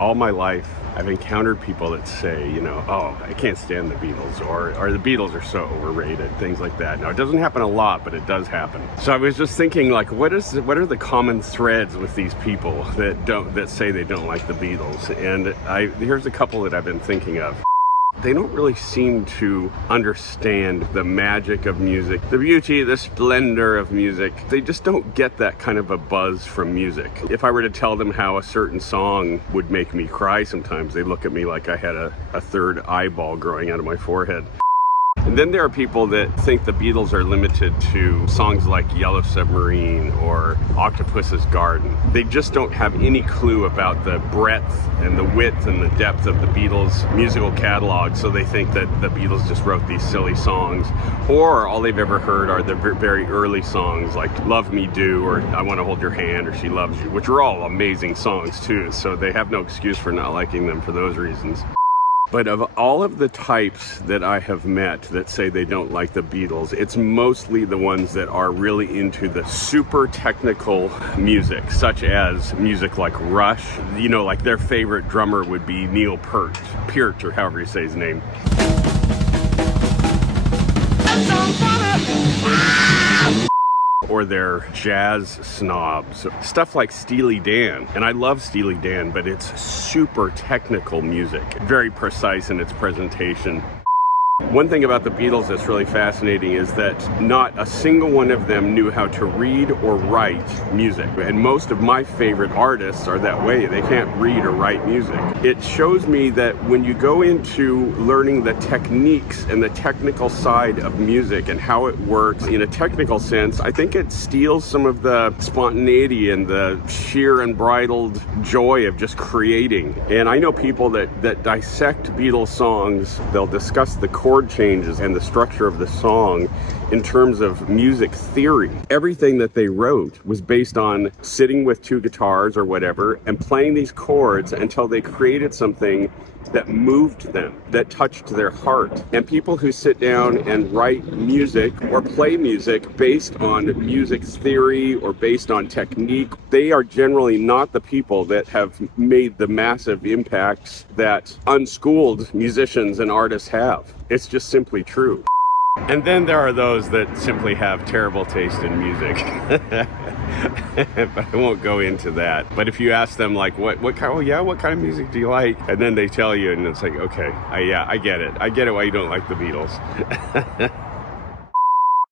All my life, I've encountered people that say, oh, I can't stand the Beatles, or the Beatles are so overrated, things like that. Now, it doesn't happen a lot, but it does happen. So I was just thinking, like, what are the common threads with these people that say they don't like the Beatles? And here's a couple that I've been thinking of. They don't really seem to understand the magic of music, the beauty, the splendor of music. They just don't get that kind of a buzz from music. If I were to tell them how a certain song would make me cry sometimes, they look at me like I had a third eyeball growing out of my forehead. And then there are people that think the Beatles are limited to songs like Yellow Submarine or Octopus's Garden. They just don't have any clue about the breadth and the width and the depth of the Beatles' musical catalog, so they think that the Beatles just wrote these silly songs, or all they've ever heard are the very early songs like Love Me Do or I Want to Hold Your Hand or She Loves You, which are all amazing songs too, so they have no excuse for not liking them for those reasons. But of all of the types that I have met that say they don't like the Beatles, it's mostly the ones that are really into the super technical music, such as music like Rush. Like their favorite drummer would be Neil Peart, or however you say his name. Or they're jazz snobs, stuff like Steely Dan. And I love Steely Dan, but it's super technical music, very precise in its presentation. One thing about the Beatles that's really fascinating is that not a single one of them knew how to read or write music. And most of my favorite artists are that way. They can't read or write music. It shows me that when you go into learning the techniques and the technical side of music and how it works in a technical sense, I think it steals some of the spontaneity and the sheer unbridled joy of just creating. And I know people that dissect Beatles songs. They'll discuss the chord changes and the structure of the song in terms of music theory. Everything that they wrote was based on sitting with two guitars or whatever and playing these chords until they created something that moved them, that touched their heart. And people who sit down and write music or play music based on music theory or based on technique, they are generally not the people that have made the massive impacts that unschooled musicians and artists have. It's just simply true. And then there are those that simply have terrible taste in music. But I won't go into that. But if you ask them, like, what kind of music do you like? And then they tell you, and it's like, okay, I get it. I get it why you don't like the Beatles.